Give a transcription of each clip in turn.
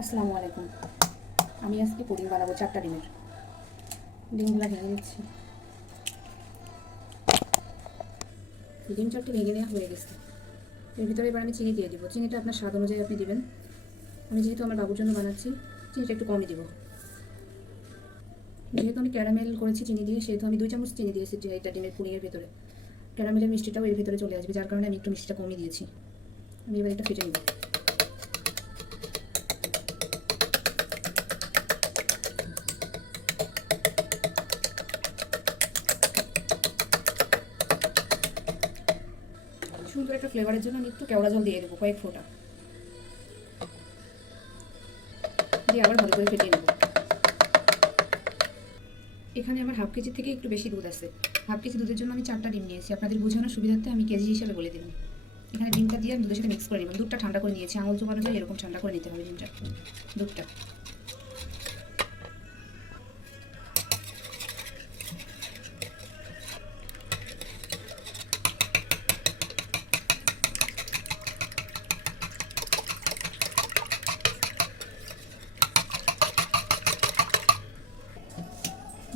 আসসালামু আলাইকুম। আমি আজকে পুডিং বানাবো চারটা ডিমের। ডিমগুলো ভেঙে নিচ্ছি। ডিম চারটে ভেঙে নেওয়া হয়ে গেছে। এর ভিতরে এবার আমি চিনি দিয়ে দিব। চিনিটা আপনার স্বাদ অনুযায়ী আপনি দিবেন। আমি যেহেতু আমার বাবুর জন্য বানাচ্ছি, চিনিটা একটু কমই দিব। যেহেতু আমি ক্যারামেল করেছি চিনি দিয়ে, সেহেতু আমি দুই চামচ চিনি দিয়েছি এটা ডিমের পুডিংয়ের ভিতরে। ক্যারামেলের মিষ্টিটাও এর ভিতরে চলে আসবে, যার কারণে আমি একটু মিষ্টিটা কমিয়ে দিয়েছি। আমি এবার এটা ফেটে নেব। সুন্দর একটা ফ্লেভারের জন্য আমি একটু কেওড়া জল দিয়ে দেবো কয়েক ফোঁটা। দিয়ে আবার ভালো করে ফেটিয়ে নেব। এখানে আমার হাফ কেজি থেকে একটু বেশি দুধ আছে। হাফ কেজি দুধের জন্য আমি চারটা ডিম নিয়েছি। আপনাদের বোঝানোর সুবিধার্থে আমি কেজি হিসাবে বলে দিলাম। এখানে ডিমটা দিয়ে আমি দুধের সাথে মিক্স করে নিলাম। দুধটা ঠান্ডা করে নিয়েছি। আঙুল চোবানো যায়, এরকম ঠান্ডা করে নিতে হবে ডিমটা। দুধটা।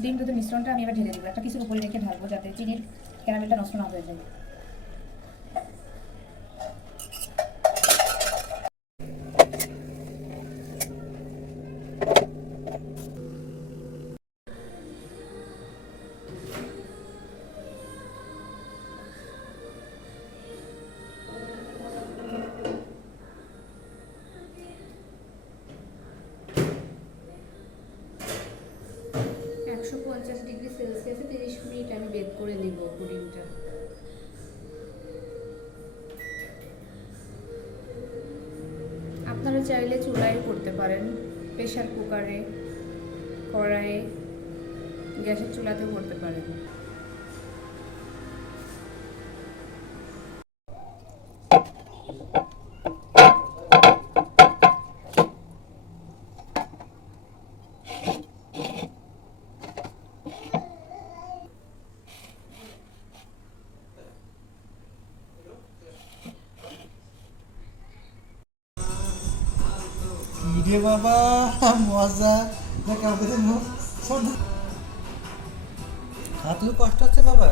ডিম দুধের মিশ্রণটা আমি এবার ঢেলে দেবো। একটা কিছুর উপরে রেখে ঢালবো যাতে চিনির ক্যারামেলটা নষ্ট না হয়ে যায়। সেলসিয়াসে তিরিশ মিনিট আমি বেক করে নিব পুডিংটা। আপনারা চাইলে চুলায় করতে পারেন। প্রেশার কুকারে, কড়াইয়ে, গ্যাসের চুলাতেও করতে পারেন। ইরে বাবা মজা। আমাদের মুখ হাতলে কষ্ট হচ্ছে বাবা।